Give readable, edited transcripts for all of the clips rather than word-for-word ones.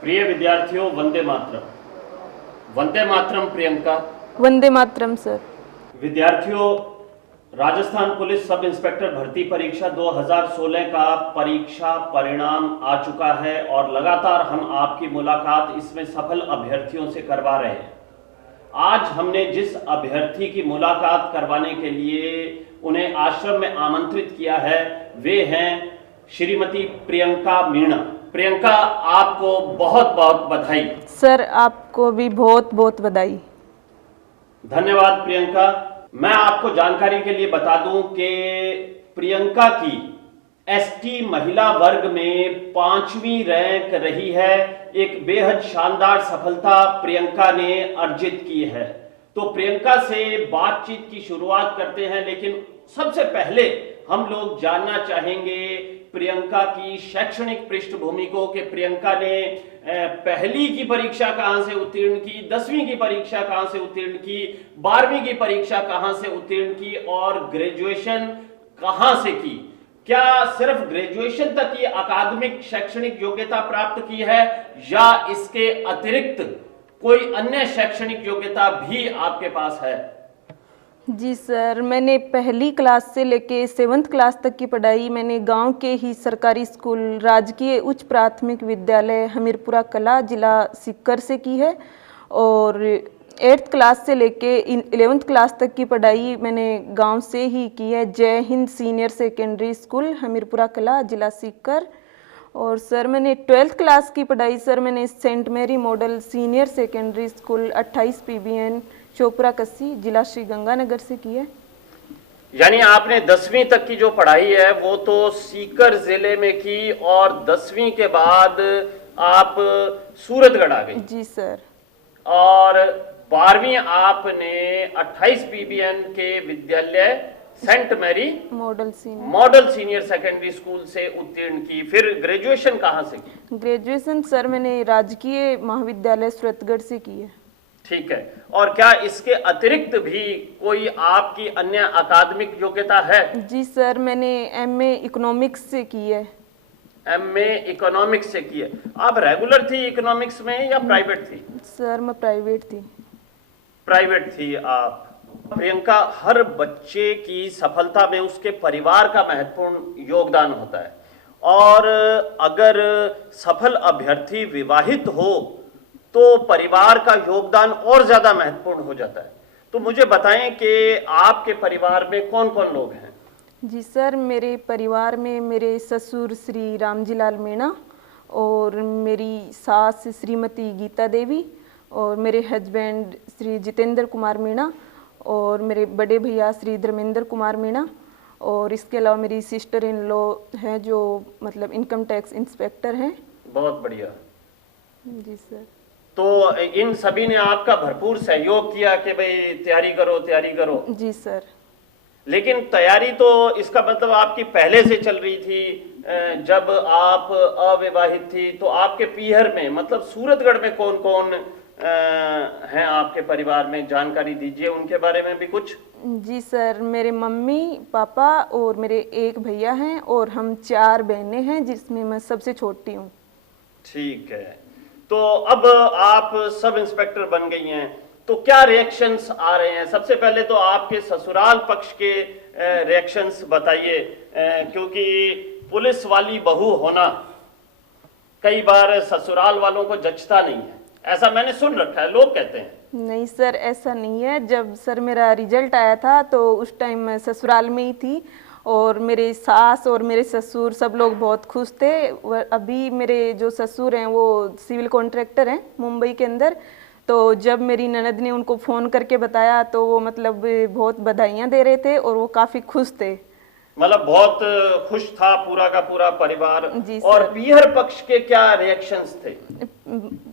प्रिय विद्यार्थियों, वंदे मातरम। वंदे मातरम प्रियंका। वंदे मातरम सर। विद्यार्थियों, राजस्थान पुलिस सब इंस्पेक्टर भर्ती परीक्षा 2016 का परीक्षा परिणाम आ चुका है और लगातार हम आपकी मुलाकात इसमें सफल अभ्यर्थियों से करवा रहे हैं। आज हमने जिस अभ्यर्थी की मुलाकात करवाने के लिए उन्हें आश्रम में आमंत्रित किया है वे हैं श्रीमती प्रियंका मीणा। प्रियंका, आपको बहुत बहुत बधाई। सर आपको भी बहुत बहुत बधाई। धन्यवाद प्रियंका। मैं आपको जानकारी के लिए बता दूं कि प्रियंका की एसटी महिला वर्ग में 5वीं रैंक रही है। एक बेहद शानदार सफलता प्रियंका ने अर्जित की है। तो प्रियंका से बातचीत की शुरुआत करते हैं, लेकिन सबसे पहले हम लोग जानना चाहेंगे प्रियंका की शैक्षणिक पृष्ठभूमि को कि प्रियंका ने पहली की परीक्षा कहां से उत्तीर्ण की, 10वीं की परीक्षा कहां से उत्तीर्ण की, 12वीं की परीक्षा कहां से उत्तीर्ण की और ग्रेजुएशन कहां से की। क्या सिर्फ ग्रेजुएशन तक की अकादमिक शैक्षणिक योग्यता प्राप्त की है या इसके अतिरिक्त कोई अन्य शैक्षणिक योग्यता भी आपके पास है? जी सर, मैंने पहली क्लास से लेके 7वीं क्लास तक की पढ़ाई मैंने गांव के ही सरकारी स्कूल राजकीय उच्च प्राथमिक विद्यालय हमीरपुरा कला जिला सीकर से की है और 8th क्लास से लेके 11th क्लास तक की पढ़ाई मैंने गांव से ही की है, जय Hind senior secondary school Hamirpura कला जिला सीकर। और सर मैंने 12th क्लास की पढ़ाई सर मैंने Saint Mary model senior secondary school 28 PBN Chopra Kassi जिला श्री गंगानगर से की है। यानी आपने 10वीं तक की जो पढ़ाई है वो तो सीकर जिले में की और 10वीं के बाद आप सूरतगढ़ आ गई। जी सर। और 12वीं आपने 28 PBN के विद्यालय saint Mary model senior secondary school से उत्तीर्ण की। फिर ग्रेजुएशन कहाँ से की? ग्रेजुएशन सर मैंने राजकीय महाविद्यालय सूरतगढ़ से की है। ठीक है। और क्या इसके अतिरिक्त भी कोई आपकी अन्य अकादमिक योग्यता है? जी सर, मैंने MA इकोनॉमिक्स से की है। MA इकोनॉमिक्स से की है। आप रेगुलर थी इकोनॉमिक्स में या प्राइवेट थी? सर मैं प्राइवेट थी। प्राइवेट थी आप। प्रियंका, हर बच्चे की सफलता में उसके परिवार का महत्वपूर्ण योगदान होता है और अगर सफल अभ्यर्थी विवाहित हो तो परिवार का योगदान और ज्यादा महत्वपूर्ण हो जाता है। तो मुझे बताएं कि आपके परिवार में कौन कौन लोग हैं? जी सर, मेरे परिवार में मेरे ससुर श्री रामजीलाल मीणा और मेरी सास श्रीमती गीता देवी और मेरे हस्बैंड श्री जितेंद्र कुमार मीणा और मेरे बड़े भैया श्री धर्मेंद्र कुमार मीणा और इसके अलावा मेरी सिस्टर इन लॉ हैं जो मतलब इनकम टैक्स इंस्पेक्टर हैं। बहुत बढ़िया। जी सर। तो इन सभी ने आपका भरपूर सहयोग किया कि भाई तैयारी करो तैयारी करो? जी सर। लेकिन तैयारी तो इसका मतलब आपकी पहले से चल रही थी। जब आप अविवाहित थी तो आपके पीहर में मतलब सूरतगढ़ में कौन कौन हैं आपके परिवार में? जानकारी दीजिए उनके बारे में भी कुछ। जी सर, मेरे मम्मी पापा और मेरे एक भैया हैं और हम 4 बहनें हैं जिसमें मैं सबसे छोटी हूँ। ठीक है। तो अब आप सब इंस्पेक्टर बन गई हैं तो क्या रिएक्शंस आ रहे हैं? सबसे पहले तो आपके ससुराल पक्ष के रिएक्शंस बताइए, क्योंकि पुलिस वाली बहू होना कई बार ससुराल वालों को जचता नहीं है, ऐसा मैंने सुन रखा है, लोग कहते हैं। नहीं सर, ऐसा नहीं है। जब सर मेरा रिजल्ट आया था तो उस टाइम मैं ससुराल में ही थी और मेरे सास और मेरे ससुर सब लोग बहुत खुश थे। अभी मेरे जो ससुर हैं वो सिविल कॉन्ट्रैक्टर हैं मुंबई के अंदर। तो जब मेरी ननद ने उनको फ़ोन करके बताया तो वो मतलब बहुत बधाइयाँ दे रहे थे और वो काफ़ी खुश थे। मतलब बहुत खुश था पूरा का पूरा परिवार। जी और सर। पीहर पक्ष के क्या रिएक्शंस थे?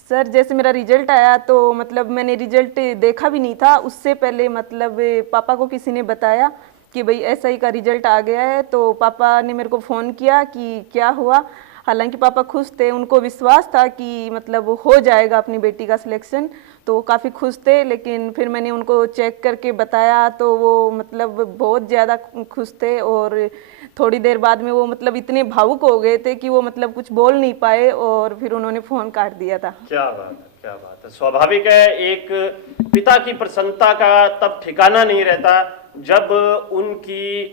सर जैसे मेरा रिजल्ट आया तो मतलब मैंने रिजल्ट देखा भी नहीं था, उससे पहले मतलब पापा को किसी ने बताया कि भाई SI का रिजल्ट आ गया है। तो पापा ने मेरे को फ़ोन किया कि क्या हुआ। हालांकि पापा खुश थे, उनको विश्वास था कि मतलब हो जाएगा अपनी बेटी का सिलेक्शन, तो काफ़ी खुश थे। लेकिन फिर मैंने उनको चेक करके बताया तो वो मतलब बहुत ज़्यादा खुश थे और थोड़ी देर बाद में वो मतलब इतने भावुक हो गए थे कि वो मतलब कुछ बोल नहीं पाए और फिर उन्होंने फोन काट दिया था। क्या बात है, क्या बात है। स्वाभाविक है, एक पिता की प्रसन्नता का तब ठिकाना नहीं रहता जब उनकी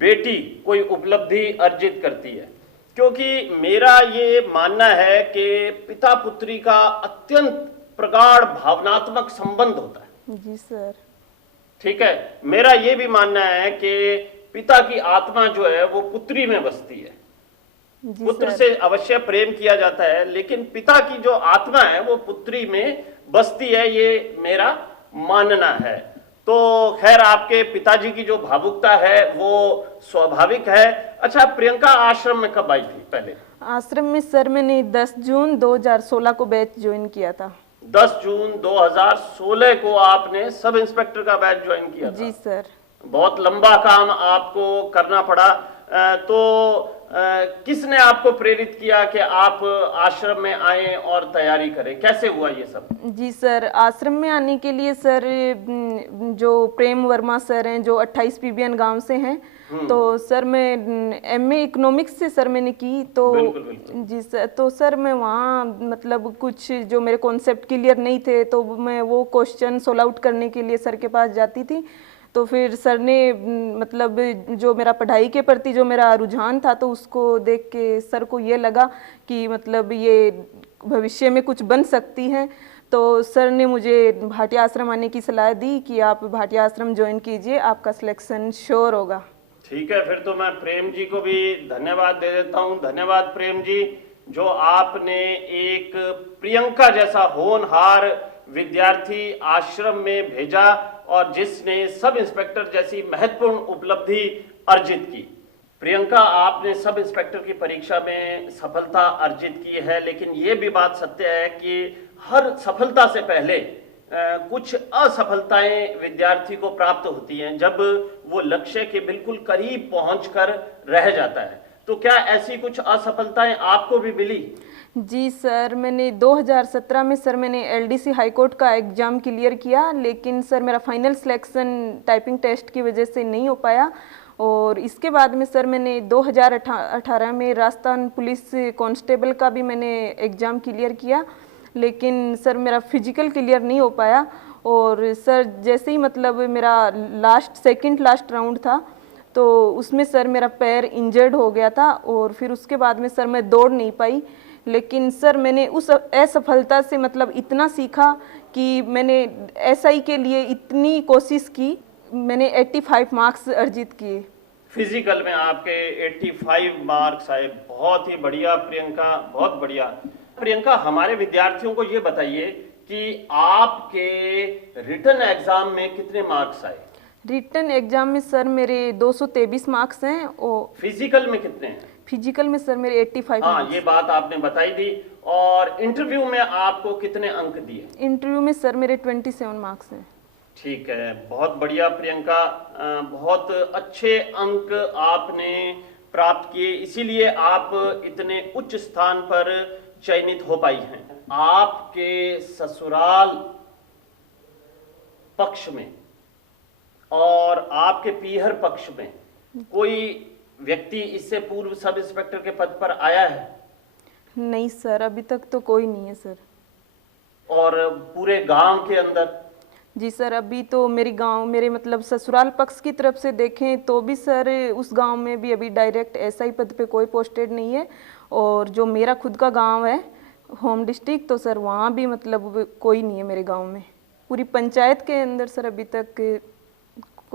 बेटी कोई उपलब्धि अर्जित करती है, क्योंकि मेरा ये मानना है कि पिता पुत्री का अत्यंत प्रगाढ़ भावनात्मक संबंध होता है। जी सर। ठीक है, मेरा ये भी मानना है कि पिता की आत्मा जो है वो पुत्री में बसती है। जी पुत्र सर। से अवश्य प्रेम किया जाता है, लेकिन पिता की जो आत्मा है वो पुत्री में बसती है, ये मेरा मानना है। तो खैर, आपके पिताजी की जो भावुकता है वो स्वाभाविक है। अच्छा, प्रियंका आश्रम में कब आई थी पहले? आश्रम में सर मैंने 10 जून 2016 को बैच ज्वाइन किया था। 10 जून 2016 को आपने सब इंस्पेक्टर का बैच ज्वाइन किया था? जी सर। बहुत लंबा काम आपको करना पड़ा। तो किसने आपको प्रेरित किया कि आप आश्रम में आए और तैयारी करें? कैसे हुआ ये सब? जी सर, आश्रम में आने के लिए सर जो प्रेम वर्मा सर हैं जो 28 पीबीएन गांव से हैं, तो सर मैं एमए इकोनॉमिक्स से सर मैंने की। तो बिल्कुल, बिल्कुल। जी सर, तो सर मैं वहाँ मतलब कुछ जो मेरे कॉन्सेप्ट क्लियर नहीं थे तो मैं वो क्वेश्चन सोल्व आउट करने के लिए सर के पास जाती थी। तो फिर सर ने मतलब जो मेरा पढ़ाई के प्रति जो मेरा रुझान था तो उसको देख के सर को ये लगा कि मतलब ये भविष्य में कुछ बन सकती हैं। तो सर ने मुझे भाटिया आश्रम आने की सलाह दी कि आप भाटिया आश्रम ज्वाइन कीजिए, आपका सिलेक्शन श्योर होगा। ठीक है, फिर तो मैं प्रेम जी को भी धन्यवाद दे देता हूँ। धन्यवाद प्रेम जी, जो आपने एक प्रियंका जैसा होनहार विद्यार्थी आश्रम में भेजा और जिसने सब इंस्पेक्टर जैसी महत्वपूर्ण उपलब्धि अर्जित की। प्रियंका, आपने सब इंस्पेक्टर की परीक्षा में सफलता अर्जित की है, लेकिन ये भी बात सत्य है कि हर सफलता से पहले कुछ असफलताएं विद्यार्थी को प्राप्त होती हैं जब वो लक्ष्य के बिल्कुल करीब पहुंचकर रह जाता है। तो क्या ऐसी कुछ असफलताएं आपको भी मिली? जी सर, मैंने 2017 में सर मैंने एलडीसी हाई कोर्ट का एग्ज़ाम क्लियर किया, लेकिन सर मेरा फाइनल सिलेक्शन टाइपिंग टेस्ट की वजह से नहीं हो पाया। और इसके बाद में सर मैंने 2018 में राजस्थान पुलिस कांस्टेबल का भी मैंने एग्ज़ाम क्लियर किया, लेकिन सर मेरा फिजिकल क्लियर नहीं हो पाया। और सर जैसे ही मतलब मेरा सेकंड लास्ट राउंड था तो उसमें सर मेरा पैर इंजर्ड हो गया था और फिर उसके बाद में सर मैं दौड़ नहीं पाई। लेकिन सर मैंने उस असफलता से मतलब इतना सीखा कि मैंने एसआई के लिए इतनी कोशिश की, मैंने 85 मार्क्स अर्जित किए। फिजिकल में आपके 85 मार्क्स आए, बहुत ही बढ़िया प्रियंका, बहुत बढ़िया। प्रियंका, हमारे विद्यार्थियों को ये बताइए कि आपके रिटन एग्जाम में कितने मार्क्स आए? रिटन एग्जाम में सर मेरे 223 मार्क्स हैं और फिजिकल में कितने हैं? फिजिकल में सर मेरे 85 हाँ, मार्क्स। ये बात आपने बताई दी। और इंटरव्यू में आपको कितने अंक दिए? इंटरव्यू में सर मेरे 27 मार्क्स हैं। ठीक है, बहुत बढ़िया प्रियंका, बहुत अच्छे अंक आपने प्राप्त किए, इसीलिए आप इतने उच्च स्थान पर चयनित हो पाई हैं। आपके ससुराल पक्ष में और आपके पीहर पक्ष में कोई व्यक्ति इससे पूर्व सब इंस्पेक्टर के पद पर आया है? नहीं सर, अभी तक तो कोई नहीं है सर। और पूरे गांव के अंदर? जी सर, अभी तो मेरे मतलब ससुराल पक्ष की तरफ से देखें तो भी सर उस गांव में भी अभी डायरेक्ट एसआई पद पे कोई पोस्टेड नहीं है। और जो मेरा खुद का गांव है होम डिस्ट्रिक्ट, तो सर वहाँ भी मतलब कोई नहीं है मेरे गांव में। पूरी पंचायत के अंदर सर अभी तक कोई।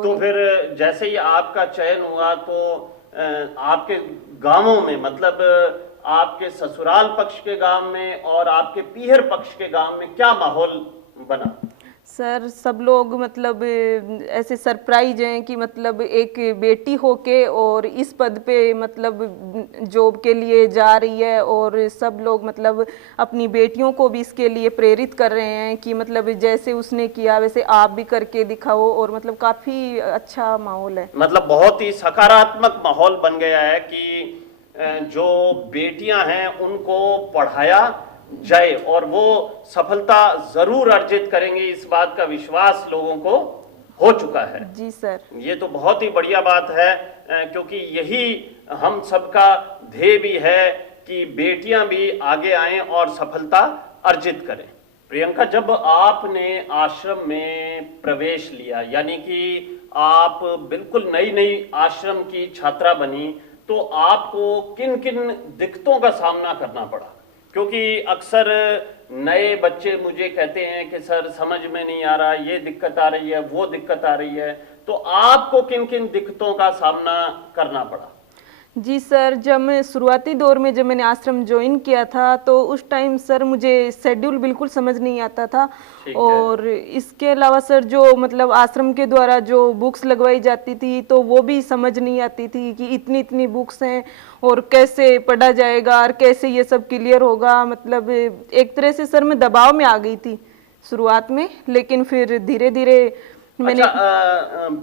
तो फिर जैसे ही आपका चयन हुआ तो आपके गांवों में, मतलब आपके ससुराल पक्ष के गांव में और आपके पीहर पक्ष के गांव में क्या माहौल बना? सर सब लोग मतलब ऐसे सरप्राइज हैं कि मतलब एक बेटी होके और इस पद पे मतलब जॉब के लिए जा रही है, और सब लोग मतलब अपनी बेटियों को भी इसके लिए प्रेरित कर रहे हैं कि मतलब जैसे उसने किया वैसे आप भी करके दिखाओ। और मतलब काफ़ी अच्छा माहौल है, मतलब बहुत ही सकारात्मक माहौल बन गया है कि जो बेटियां हैं उनको पढ़ाया जाए और वो सफलता जरूर अर्जित करेंगे, इस बात का विश्वास लोगों को हो चुका है। जी सर। ये तो बहुत ही बढ़िया बात है, क्योंकि यही हम सबका ध्येय भी है कि बेटियां भी आगे आएं और सफलता अर्जित करें। प्रियंका, जब आपने आश्रम में प्रवेश लिया, यानी कि आप बिल्कुल नई नई आश्रम की छात्रा बनी, तो आपको किन किन दिक्कतों का सामना करना पड़ा? क्योंकि अक्सर नए बच्चे मुझे कहते हैं कि सर समझ में नहीं आ रहा, ये दिक्कत आ रही है, वो दिक्कत आ रही है, तो आपको किन किन दिक्कतों का सामना करना पड़ा? जी सर, जब मैं शुरुआती दौर में जब मैंने आश्रम ज्वाइन किया था तो उस टाइम सर मुझे शेड्यूल बिल्कुल समझ नहीं आता था। और इसके अलावा सर जो मतलब आश्रम के द्वारा जो बुक्स लगवाई जाती थी तो वो भी समझ नहीं आती थी कि इतनी इतनी बुक्स हैं और कैसे पढ़ा जाएगा और कैसे ये सब क्लियर होगा। मतलब एक तरह से सर मैं दबाव में आ गई थी शुरुआत में, लेकिन फिर धीरे धीरे मैंने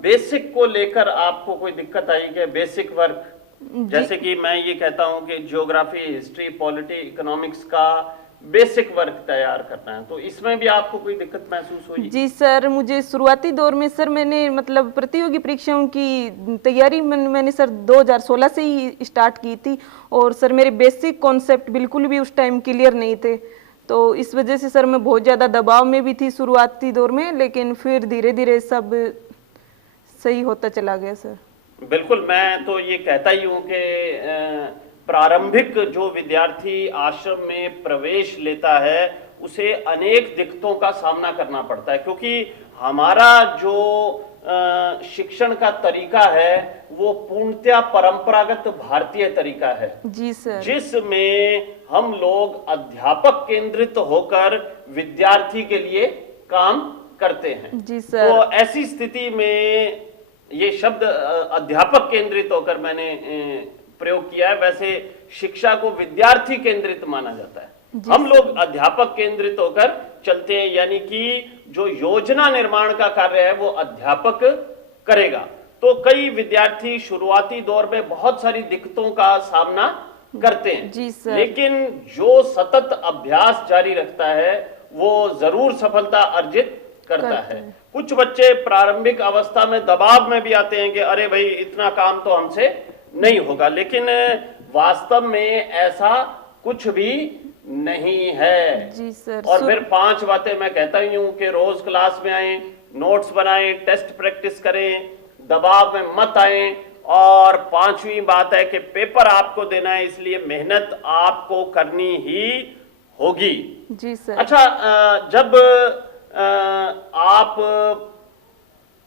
बेसिक को लेकर आपको कोई दिक्कत आई क्या? बेसिक वर्क, जैसे कि मैं ये कहता हूं कि ज्योग्राफी, हिस्ट्री, पॉलिटी, इकोनॉमिक्स का बेसिक वर्क तैयार करना है, तो इसमें भी आपको कोई दिक्कत महसूस हुई? जी सर, मुझे शुरुआती दौर में सर मैंने मतलब प्रतियोगी परीक्षाओं की तैयारी मैंने सर 2016 से ही स्टार्ट की थी और सर मेरे बेसिक कॉन्सेप्ट बिल्कुल भी उस टाइम क्लियर नहीं थे। तो इस वजह से सर मैं बहुत ज़्यादा दबाव में भी थी शुरुआती दौर में, लेकिन फिर धीरे धीरे सब सही होता चला गया सर। बिल्कुल, मैं तो ये कहता ही हूँ कि प्रारंभिक जो विद्यार्थी आश्रम में प्रवेश लेता है उसे अनेक दिक्कतों का सामना करना पड़ता है, क्योंकि हमारा जो शिक्षण का तरीका है वो पूर्णतया परंपरागत भारतीय तरीका है। जी सर। जिसमें हम लोग अध्यापक केंद्रित होकर विद्यार्थी के लिए काम करते हैं। जी सर। तो ऐसी स्थिति में ये शब्द अध्यापक केंद्रित होकर मैंने प्रयोग किया है। वैसे शिक्षा को विद्यार्थी केंद्रित माना जाता है, हम लोग अध्यापक केंद्रित होकर चलते हैं, यानी कि जो योजना निर्माण का कार्य है वो अध्यापक करेगा। तो कई विद्यार्थी शुरुआती दौर में बहुत सारी दिक्कतों का सामना करते हैं। जी सर। लेकिन जो सतत अभ्यास जारी रखता है वो जरूर सफलता अर्जित करता है। कुछ बच्चे प्रारंभिक अवस्था में दबाव में भी आते हैं कि अरे भाई इतना काम तो हमसे नहीं होगा, लेकिन वास्तव में ऐसा कुछ भी नहीं है। जी सर। और फिर 5 बातें मैं कहता ही हूं कि रोज क्लास में आए, नोट्स बनाएं, टेस्ट प्रैक्टिस करें, दबाव में मत आए, और 5वीं बात है कि पेपर आपको देना है, इसलिए मेहनत आपको करनी ही होगी। जी सर। अच्छा, जब आप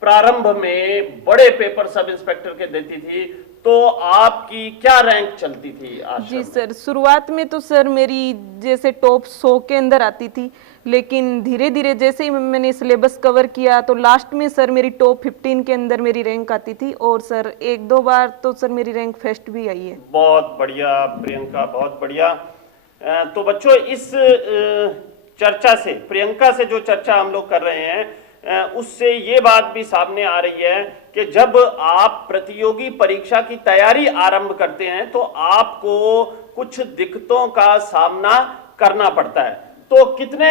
प्रारंभ में बड़े पेपर सब इंस्पेक्टर के देती थी तो आपकी क्या रैंक चलती थी आश्रम? जी सर, शुरुआत में तो सर मेरी जैसे टॉप 100 के अंदर आती थी, लेकिन धीरे धीरे जैसे ही मैंने सिलेबस कवर किया तो लास्ट में सर मेरी टॉप 15 के अंदर मेरी रैंक आती थी, और सर 1-2 बार तो सर मेरी रैंक फर्स्ट भी आई है। बहुत बढ़िया प्रियंका, बहुत बढ़िया। तो बच्चों, इस चर्चा से, प्रियंका से जो चर्चा हम लोग कर रहे हैं उससे ये बात भी सामने आ रही है कि जब आप प्रतियोगी परीक्षा की तैयारी आरंभ करते हैं तो आपको कुछ दिक्कतों का सामना करना पड़ता है। तो कितने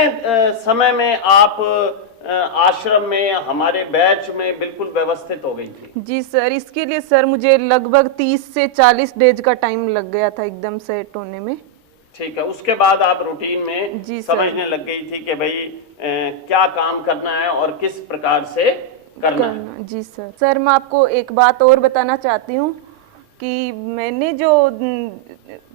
समय में आप आश्रम में हमारे बैच में बिल्कुल व्यवस्थित हो गई थी? जी सर, इसके लिए सर मुझे लगभग 30 से 40 डेज का टाइम लग गया था एकदम सेट होने में। ठीक है, उसके बाद आप रूटीन में समझने लग गई थी कि भाई क्या काम करना है और किस प्रकार से करना है। जी सर। सर मैं आपको एक बात और बताना चाहती हूँ कि मैंने जो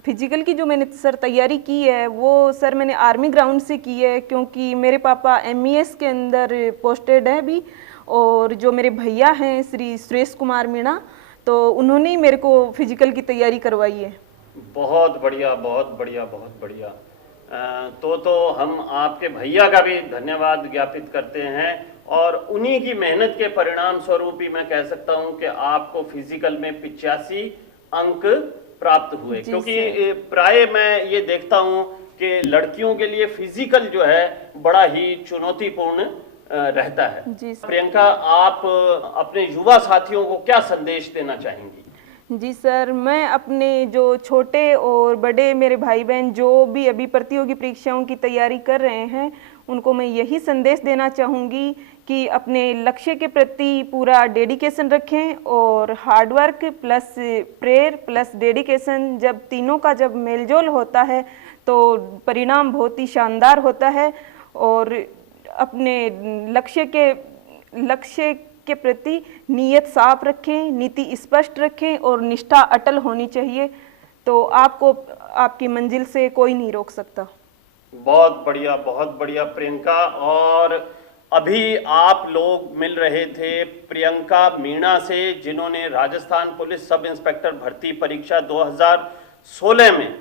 फिजिकल की जो मैंने सर तैयारी की है वो सर मैंने आर्मी ग्राउंड से की है, क्योंकि मेरे पापा MES के अंदर पोस्टेड है अभी, और जो मेरे भैया हैं श्री सुरेश कुमार मीणा, तो उन्होंने ही मेरे को फिजिकल की तैयारी करवाई है। बहुत बढ़िया, बहुत बढ़िया, बहुत बढ़िया। तो हम आपके भैया का भी धन्यवाद ज्ञापित करते हैं, और उन्हीं की मेहनत के परिणाम स्वरूप ही मैं कह सकता हूं कि आपको फिजिकल में 85 अंक प्राप्त हुए। क्योंकि प्राय मैं ये देखता हूं कि लड़कियों के लिए फिजिकल जो है बड़ा ही चुनौतीपूर्ण रहता है। जी प्रियंका, आप अपने युवा साथियों को क्या संदेश देना चाहेंगी? जी सर, मैं अपने जो छोटे और बड़े मेरे भाई बहन जो भी अभी प्रतियोगी परीक्षाओं की तैयारी कर रहे हैं, उनको मैं यही संदेश देना चाहूँगी कि अपने लक्ष्य के प्रति पूरा डेडिकेशन रखें और hard work plus prayer plus dedication, जब तीनों का जब मेलजोल होता है तो परिणाम बहुत ही शानदार होता है। और अपने लक्ष्य के प्रति नीयत साफ रखें, नीति स्पष्ट रखें और निष्ठा अटल होनी चाहिए, तो आपको आपकी मंजिल से कोई नहीं रोक सकता। बहुत बढ़िया प्रियंका। और अभी आप लोग मिल रहे थे प्रियंका मीणा से, जिन्होंने राजस्थान पुलिस सब इंस्पेक्टर भर्ती परीक्षा 2016 में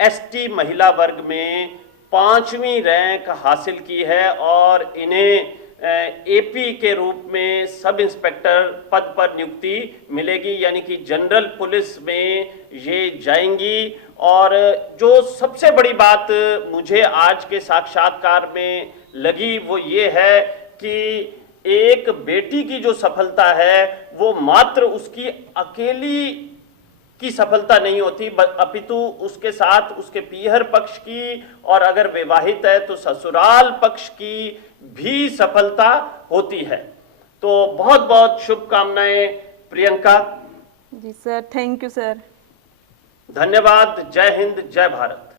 एसटी महिला वर्ग में 5वीं रैंक हासिल की है और इन्हें एपी के रूप में सब इंस्पेक्टर पद पर नियुक्ति मिलेगी, यानी कि जनरल पुलिस में ये जाएंगी। और जो सबसे बड़ी बात मुझे आज के साक्षात्कार में लगी वो ये है कि एक बेटी की जो सफलता है वो मात्र उसकी अकेली की सफलता नहीं होती, अपितु उसके साथ उसके पीहर पक्ष की, और अगर विवाहित है तो ससुराल पक्ष की भी सफलता होती है। तो बहुत बहुत शुभकामनाएं प्रियंका। जी सर, थैंक यू सर। धन्यवाद। जय हिंद, जय भारत।